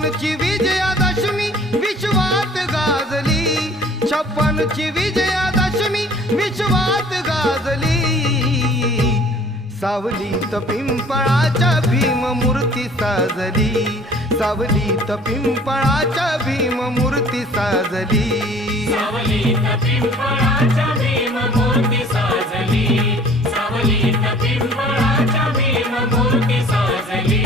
छप्पनची विजयादशमी विश्वात गाजली. छप्पनची विजयादशमी विश्वात गाजली. सावलीत पिंपळाच्या भीम मूर्ती साजली. सावलीत पिंपळाच्या भीम मूर्ती साजली. सावलीत पिंपळाच्या भीम मूर्ती साजली. साजली.